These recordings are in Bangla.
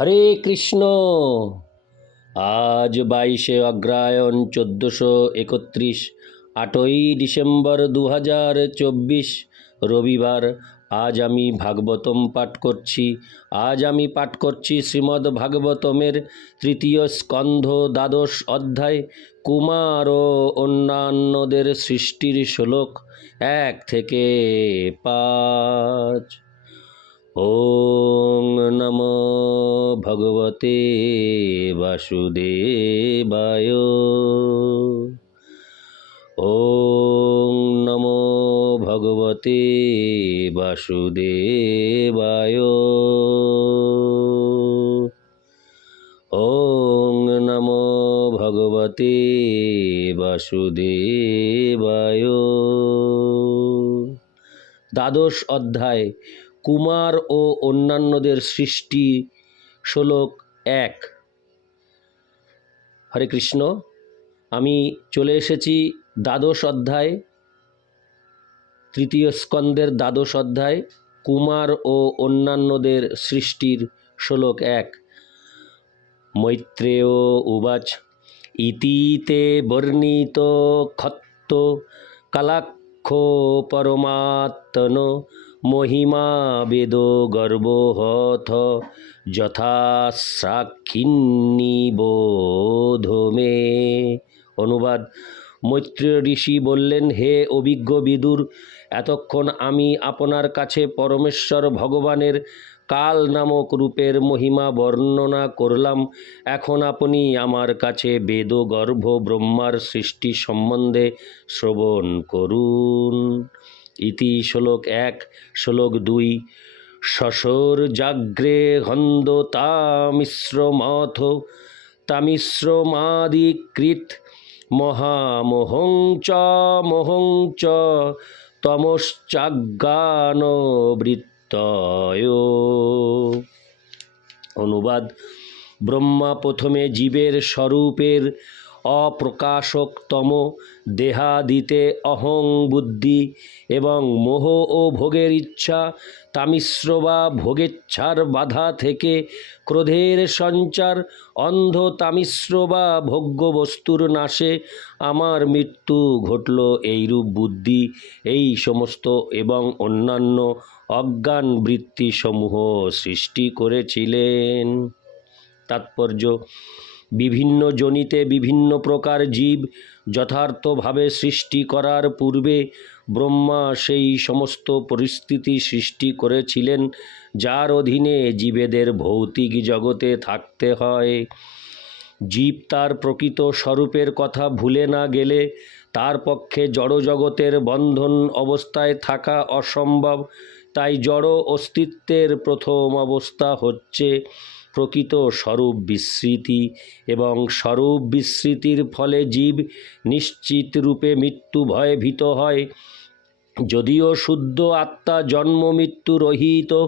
হরে কৃষ্ণ। আজ বাইশে অগ্রায়ণ চোদ্দোশো একত্রিশ, আটই ডিসেম্বর দু হাজার চব্বিশ। রবিবার আজ আমি ভাগবতম পাঠ করছি। আজ আমি পাঠ করছি শ্রীমদ্ ভাগবতমের তৃতীয় স্কন্ধ দ্বাদশ অধ্যায়, কুমার ও অন্যান্যদের সৃষ্টির শ্লোক এক থেকে পাঁচ। ও নম ভগবতে বাসুদেবায়। ওং নম ভগবতে বাসুদেবায়। ওং নম ভগবতে বাসুদেবায়। দ্বাদশ অধ্যায়, কুমার ও অন্যান্যদের সৃষ্টি শ্লোক এক। হরে কৃষ্ণ, আমি চলে এসেছি দ্বাদশ অধ্যায়, তৃতীয় স্কন্দের দ্বাদশ অধ্যায়, কুমার ও অন্যান্যদের সৃষ্টির শ্লোক এক। মৈত্রেয় উবাচ, ইতিতে বর্ণিত ক্ষত্ত কালাক্ষ পরমাত্মন মহিমা বেদ গর্বহথ যথা সাক্ষিন্নি বোধমে অনুবাদ। মৈত্রেয় ঋষি বললেন, হে অভিজ্ঞ বিদুর, এতক্ষণ আমি আপনার কাছে পরমেশ্বর ভগবানের কাল নামক রূপের মহিমা বর্ণনা করলাম। এখন আপনি আমার কাছে বেদ গর্ভ ব্রহ্মার সৃষ্টি সম্বন্ধে শ্রবণ করুন। ইতি শ্লোক এক, শ্লোক দুই শশোর জাগ্রে হন্দ তামিশ্রমথ তামিশ্রমাদিকৃত মহামোহং চ, মোহং চ, তমশ্চাজ্ঞান বৃত্তয়। অনুবাদ, ব্রহ্মা প্রথমে জীবের স্বরূপের অপ্রকাশকতম দেহাদিতে অহং বুদ্ধি এবং মোহ ও ভোগের ইচ্ছা তামিশ্র বা ভোগেচ্ছার বাধা থেকে ক্রোধের সঞ্চার অন্ধ তামিশ্র বা ভোগ্য বস্তুর নাশে আমার মৃত্যু ঘটল এইরূপ বুদ্ধি, এই সমস্ত এবং অন্যান্য অজ্ঞান বৃত্তিসমূহ সৃষ্টি করেছিলেন। তাৎপর্য বিভিন্ন জনিতে বিভিন্ন প্রকার জীব যথার্থভাবে সৃষ্টি করার পূর্বে ব্রহ্মা সেই সমস্ত পরিস্থিতি সৃষ্টি করেছিলেন, যার অধীনে জীবেদের ভৌতিক জগতে থাকতে হয়। জীব তার প্রকৃত স্বরূপের কথা ভুলে না গেলে তার পক্ষে জড়জগতের বন্ধন অবস্থায় থাকা অসম্ভব, তাই জড় অস্তিত্বের প্রথম অবস্থা হচ্ছে প্রকৃত স্বরূপ বিস্মৃতি এবং স্বরূপ বিস্মৃতির ফলে জীব নিশ্চিত রূপে মৃত্যু ভয়ে ভীত হয়। যদিও শুদ্ধ আত্মা জন্ম মৃত্যু রহিত,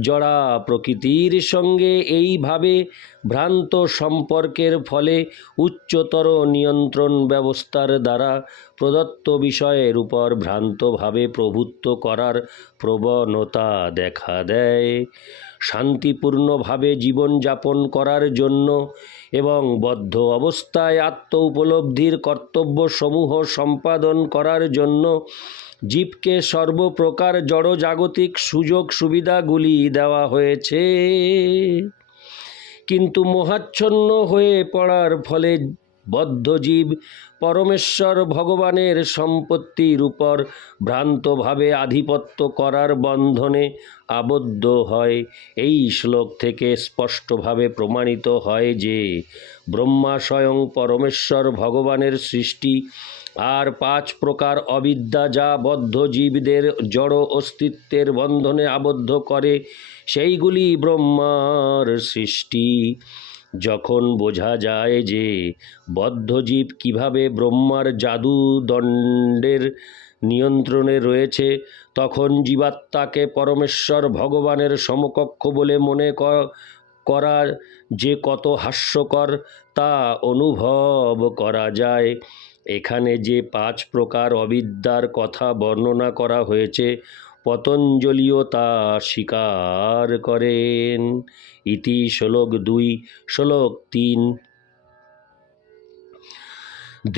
জড়া প্রকৃতির সঙ্গে এইভাবে ভ্রান্ত সম্পর্কের ফলে উচ্চতর নিয়ন্ত্রণ ব্যবস্থার দ্বারা প্রদত্ত বিষয়ের উপর ভ্রান্তভাবে প্রভুত্ব করার প্রবণতা দেখা দেয়। শান্তিপূর্ণভাবে জীবনযাপন করার জন্য এবং বদ্ধ অবস্থায় আত্ম উপলব্ধির কর্তব্যসমূহ সম্পাদন করার জন্য জীবকে সর্বপ্রকার জড়জাগতিক সুযোগ সুবিধাগুলি দেওয়া হয়েছে। কিন্তু মোহাচ্ছন্ন হয়ে পড়ার ফলে বদ্ধজীব পরমেশ্বর ভগবানের সম্পত্তির উপর ভ্রান্তভাবে আধিপত্য করার বন্ধনে আবদ্ধ হয়। এই শ্লোক থেকে স্পষ্টভাবে প্রমাণিত হয় যে ব্রহ্মা স্বয়ং পরমেশ্বর ভগবানের সৃষ্টি আর পাঁচ প্রকার অবিদ্যা যা বদ্ধজীবদের জড় অস্তিত্বের বন্ধনে আবদ্ধ করে সেইগুলি ব্রহ্মার সৃষ্টি। যখন বোঝা যায় যে বদ্ধজীব কীভাবে ব্রহ্মার জাদু দণ্ডের নিয়ন্ত্রণে রয়েছে, তখন জীবাত্মাকে পরমেশ্বর ভগবানের সমকক্ষ বলে মনে করা যে কত হাস্যকর, তা অনুভব করা যায়। এখানে যে পাঁচ প্রকার অবিদ্যার কথা বর্ণনা করা হয়েছে পতঞ্জলিও তা স্বীকার করেন। ইতি শ্লোক দুই, শ্লোক তিন।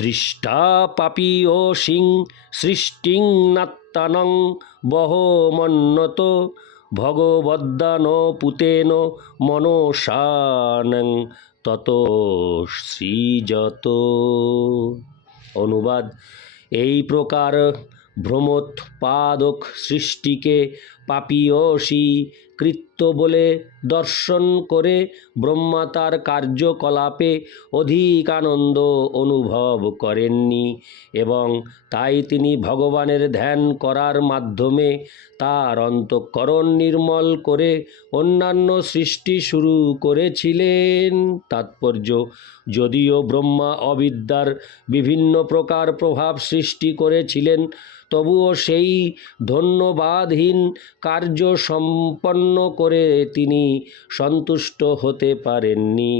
দৃষ্টা পাপি ও সিং, সৃষ্টিং নাত্তানং বহমন্নত ভগবদ্দান পুতেন মনসানং তত সৃজত। অনুবাদ, এই প্রকার ভ্রমোৎপাদক সৃষ্টিকে পাপীয়সী কৃত্য বলে দর্শন করে ব্রহ্মা তার কার্যকলাপে অধিক আনন্দ অনুভব করেননি এবং তাই তিনি ভগবানের ধ্যান করার মাধ্যমে তার অন্তঃকরণ নির্মল করে অন্যান্য সৃষ্টি শুরু করেছিলেন। তাৎপর্য, যদিও ব্রহ্মা অবিদ্যার বিভিন্ন প্রকার প্রভাব সৃষ্টি করেছিলেন, তবুও সেই ধন্যবাদহীন কার্য সম্পন্ন করে তিনি সন্তুষ্ট হতে পারেননি।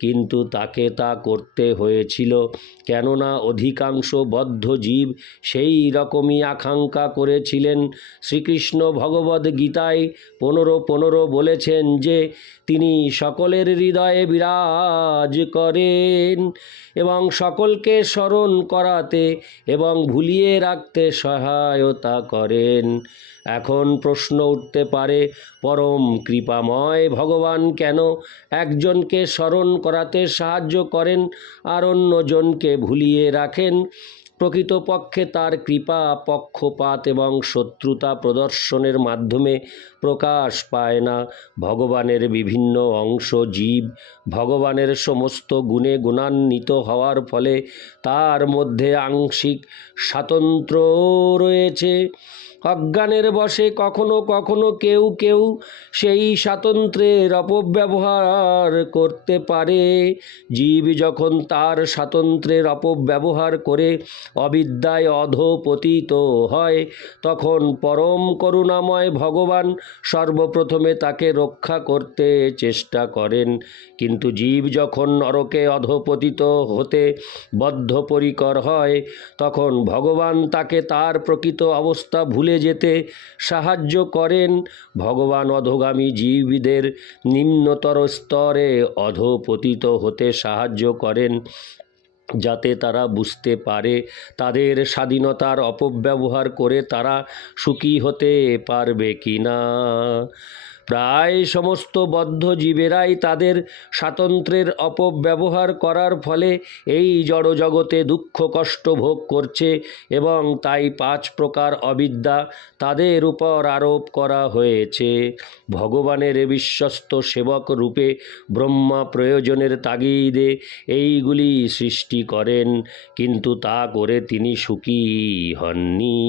কিন্তু তাকে তা করতে হয়েছিল। কেননা অধিকাংশ বদ্ধ জীব সেই রকমই আকাঙ্ক্ষা করেছিলেন। শ্রীকৃষ্ণ ভগবদ গীতায় পনেরো পনেরো বলেছেন যে, তিনি সকলের হৃদয়ে বিরাজ করেন এবং সকলকে স্মরণ করাতে এবং ভুলিয়ে রাখতে সহায়তা করেন। এখন প্রশ্ন উঠতে পারে, পরম কৃপাময় ভগবান কেন? একজনকে স্মরণ করাতে সাহায্য করেন আর অন্যজনকে ভুলিয়ে রাখেন। প্রকৃতপক্ষে তার কৃপা, পক্ষপাত এবং শত্রুতা প্রদর্শনের মাধ্যমে প্রকাশ পায় না। ভগবানের বিভিন্ন অংশ জীব, ভগবানের সমস্ত গুণে গুণান্বিত হওয়ার ফলে তার মধ্যে আংশিক স্বাতন্ত্র্য রয়েছে। অজ্ঞানের বশে কখনো কখনো কেউ কেউ সেই স্বাতন্ত্র্যের অপব্যবহার করতে পারে। জীব যখন তার স্বাতন্ত্র্যের অপব্যবহার করে অবিদ্যায় অধপতিত হয়, তখন পরম করুণাময় ভগবান সর্বপ্রথমে তাকে রক্ষা করতে চেষ্টা করেন। কিন্তু জীব যখন নরকে অধপতিত হতে বদ্ধপরিকর হয়, তখন ভগবান তাকে তার প্রকৃত অবস্থা ভুলে যেতে সাহায্য করেন ভগবান অধোগামী জীবদের নিম্নতর স্তরে অধপতিত হতে সাহায্য করেন যাতে তারা বুঝতে পারে তাদের স্বাধীনতার অপব্যবহার করে তারা সুখী হতে পারবে কি না প্রায় সমস্ত বদ্ধ জীবেরাই তাদের স্বাতন্ত্র্যের অপব্যবহার করার ফলে এই জড়জগতে দুঃখ কষ্ট ভোগ করছে এবং তাই পাঁচ প্রকার অবিদ্যা তাদের উপর আরোপ করা হয়েছে। ভগবানের বিশ্বস্ত সেবক রূপে ব্রহ্মা প্রয়োজনের তাগিদে এইগুলি সৃষ্টি করেন, কিন্তু তা করে তিনি সুখী হননি।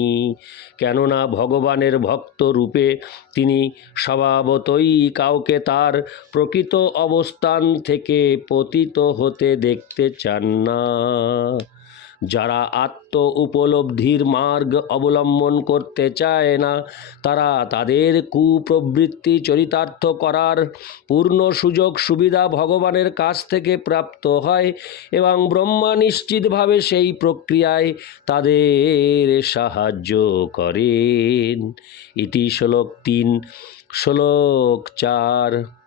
কেননা ভগবানের ভক্ত রূপে তিনি স্বভাবতই কাউকে তার প্রকৃত অবস্থান থেকে পতিত হতে দেখতে চান না। যারা আত্ম উপলব্ধির মার্গ অবলম্বন করতে চায় না, তারা তাদের কুপ্রবৃত্তি চরিতার্থ করার পূর্ণ সুযোগ সুবিধা ভগবানের কাছ থেকে প্রাপ্ত হয় এবং ব্রহ্মা নিশ্চিতভাবে সেই প্রক্রিয়ায় তাদের সাহায্য করেন। ইতি শ্লোক তিন, শ্লোক চার।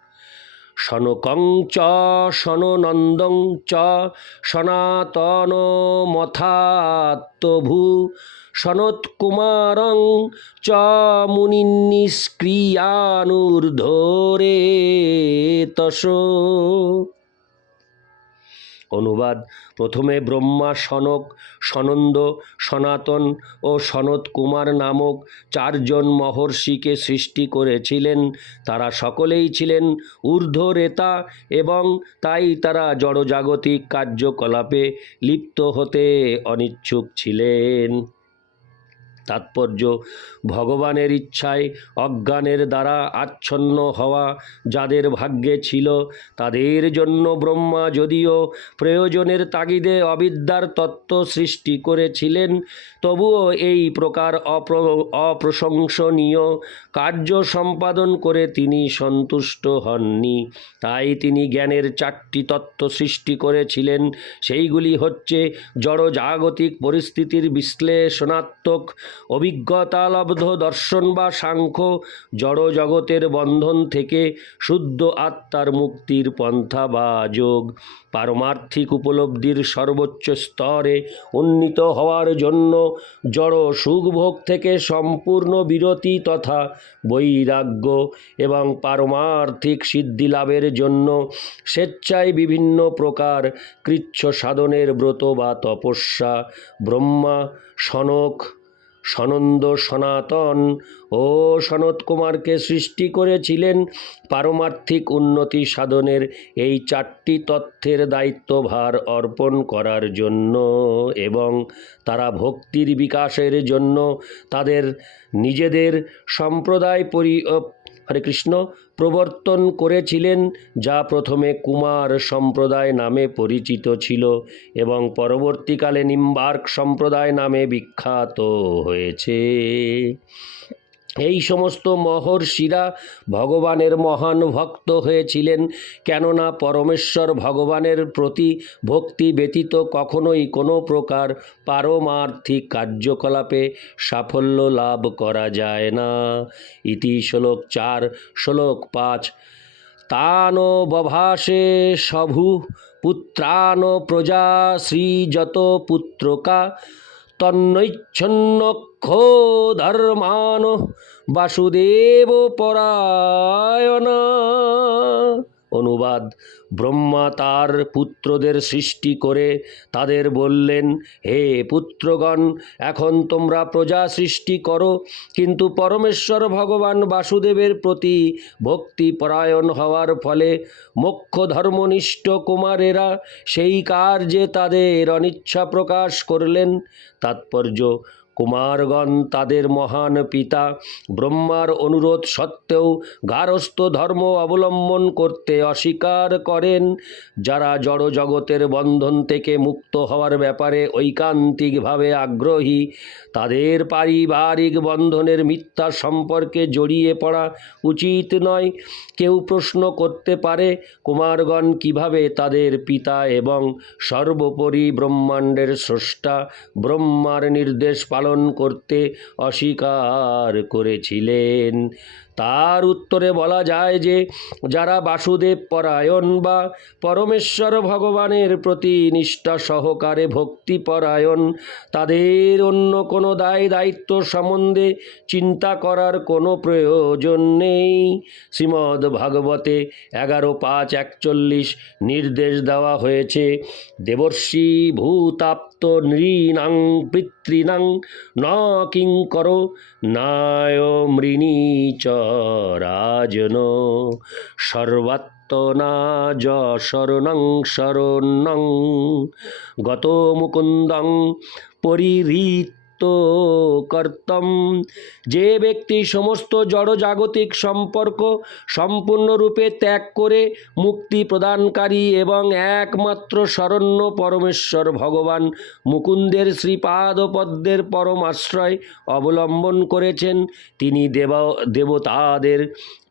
শনকং চ সননন্দং চ সনাতন মথাত্মভু সনৎকুমারং চ মুনিনিষ্ক্রিয়ানুর্ধরে তস অনুবাদ। প্রথমে ব্রহ্মা সনক, সনন্দ, সনাতন ও সনত কুমার নামক চারজন মহর্ষিকে সৃষ্টি করেছিলেন। তারা সকলেই ছিলেন ঊর্ধ্ব রেতা এবং তাই তারা জড়জাগতিক কার্যকলাপে লিপ্ত হতে অনিচ্ছুক ছিলেন। তাৎপর্য ভগবানের ইচ্ছায় অজ্ঞানের দ্বারা আচ্ছন্ন হওয়া যাদের ভাগ্যে ছিল, তাদের জন্য ব্রহ্মা যদিও প্রয়োজনের তাগিদে অবিদ্যার তত্ত্ব সৃষ্টি করেছিলেন, তবুও এই প্রকার অপ্র, অপ্রশংসনীয় কার্য সম্পাদন করে তিনি সন্তুষ্ট হননি। তাই তিনি জ্ঞানের চারটি তত্ত্ব সৃষ্টি করেছিলেন, সেইগুলি হচ্ছে জড়জাগতিক পরিস্থিতির বিশ্লেষণাত্মক অভিজ্ঞতালব্ধ দর্শন বা সাংখ্য জড় জগতের বন্ধন থেকে শুদ্ধ আত্মার মুক্তির পন্থা বা যোগ। পারমার্থিক উপলব্ধির সর্বোচ্চ স্তরে উন্নীত হওয়ার জন্য জড় সুখভোগ থেকে সম্পূর্ণ বিরতি তথা বৈরাগ্য এবং পারমার্থিক সিদ্ধি লাভের জন্য স্বেচ্ছায় বিভিন্ন প্রকার কৃচ্ছ সাধনের ব্রত বা তপস্যা, ব্রহ্মা, সনক সনন্দ সনাতন। ও সনত কুমারকে সৃষ্টি করেছিলেন পারমার্থিক উন্নতি সাধনের এই চারটি তথ্যের দায়িত্বভার অর্পণ করার জন্য এবং তারা ভক্তির বিকাশের জন্য তাদের নিজেদের সম্প্রদায় পরি হরে কৃষ্ণ প্রবর্তন করেছিলেন, যা প্রথমে কুমার সম্প্রদায় নামে পরিচিত ছিল এবং পরবর্তীকালে নিম্বার্ক সম্প্রদায় নামে বিখ্যাত হয়েছে। এই সমস্ত মহর্ষিরা ভগবানের মহান ভক্ত হয়েছিলেন, কেননা পরমেশ্বর ভগবানের প্রতি ভক্তি ব্যতীত কখনোই কোনো প্রকার পারমার্থিক কার্যকলাপে সাফল্য লাভ করা যায় না। ইতি শ্লোক চার, শ্লোক পাঁচ, তান বভাসে সভু পুত্রান প্রজা শ্রীযত পুত্রকা তন্নৈচ্ছন্নক্ষ ধর্মান বাসুদেব পরায়ণা অনুবাদ। ব্রহ্মা তার পুত্রদের সৃষ্টি করে তাদের বললেন, হে পুত্রগণ, এখন তোমরা প্রজা সৃষ্টি করো, কিন্তু পরমেশ্বর ভগবান বাসুদেবের প্রতি ভক্তি পরায়ণ হওয়ার ফলে মোক্ষ ধর্মনিষ্ঠ কুমারেরা সেই কার্যে তাদের অনিচ্ছা প্রকাশ করলেন। তাৎপর্য কুমারগণ তাদের মহান পিতা, ব্রহ্মার অনুরোধ সত্ত্বেও গারস্থ ধর্ম অবলম্বন করতে অস্বীকার করেন। যারা জড় জগতের বন্ধন থেকে মুক্ত হওয়ার ব্যাপারে ঐকান্তিকভাবে আগ্রহী, তাদের পারিবারিক বন্ধনের মিথ্যা সম্পর্কে জড়িয়ে পড়া উচিত নয়। কেউ প্রশ্ন করতে পারে, কুমারগণ কীভাবে তাদের পিতা এবং সর্বোপরি ব্রহ্মাণ্ডের স্রষ্টা ব্রহ্মার নির্দেশ পালন করতে অস্বীকার করেছিলেন। তার উত্তরে বলা যায় যে, যারা বাসুদেব পরায়ণ বা পরমেশ্বর ভগবানের প্রতি নিষ্ঠা সহকারে ভক্তিপরায়ণ, তাদের অন্য কোনো দায় দায়িত্ব সম্বন্ধে চিন্তা করার কোনো প্রয়োজন নেই। শ্রীমদ্ ভাগবতে এগারো পাঁচ একচল্লিশ নির্দেশ দেওয়া হয়েছে, দেবর্ষি ভূতাপ্ত নৃণাং পিতৃণাং ন কিঙ্কর নায় মৃণী চ রাজন সর্বাত্মনা যশরণং শরণং শরণং গত মুকুন্দং পরিহৃত কর্তম। যে ব্যক্তি সমস্ত জড়জাগতিক সম্পর্ক সম্পূর্ণরূপে ত্যাগ করে মুক্তি প্রদানকারী এবং একমাত্র শরণ্য পরমেশ্বর ভগবান মুকুন্দের শ্রীপাদপদ্মের পরম আশ্রয় অবলম্বন করেছেন, তিনি দেব দেবতাদের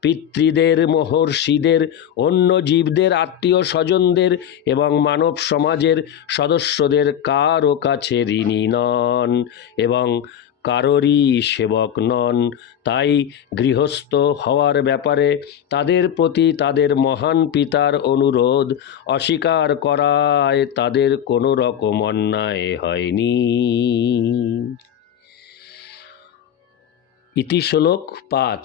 পিতৃদের, মহর্ষিদের, অন্য জীবদের, আত্মীয় স্বজনদের এবং মানব সমাজের সদস্যদের কারও কাছে ঋণী নন এবং কারোরই সেবক নন। তাই গৃহস্থ হওয়ার ব্যাপারে তাদের প্রতি তাদের মহান পিতার অনুরোধ অস্বীকার করায় তাদের কোনো রকম অন্যায় হয়নি। ইতি শ্লোক পাঁচ।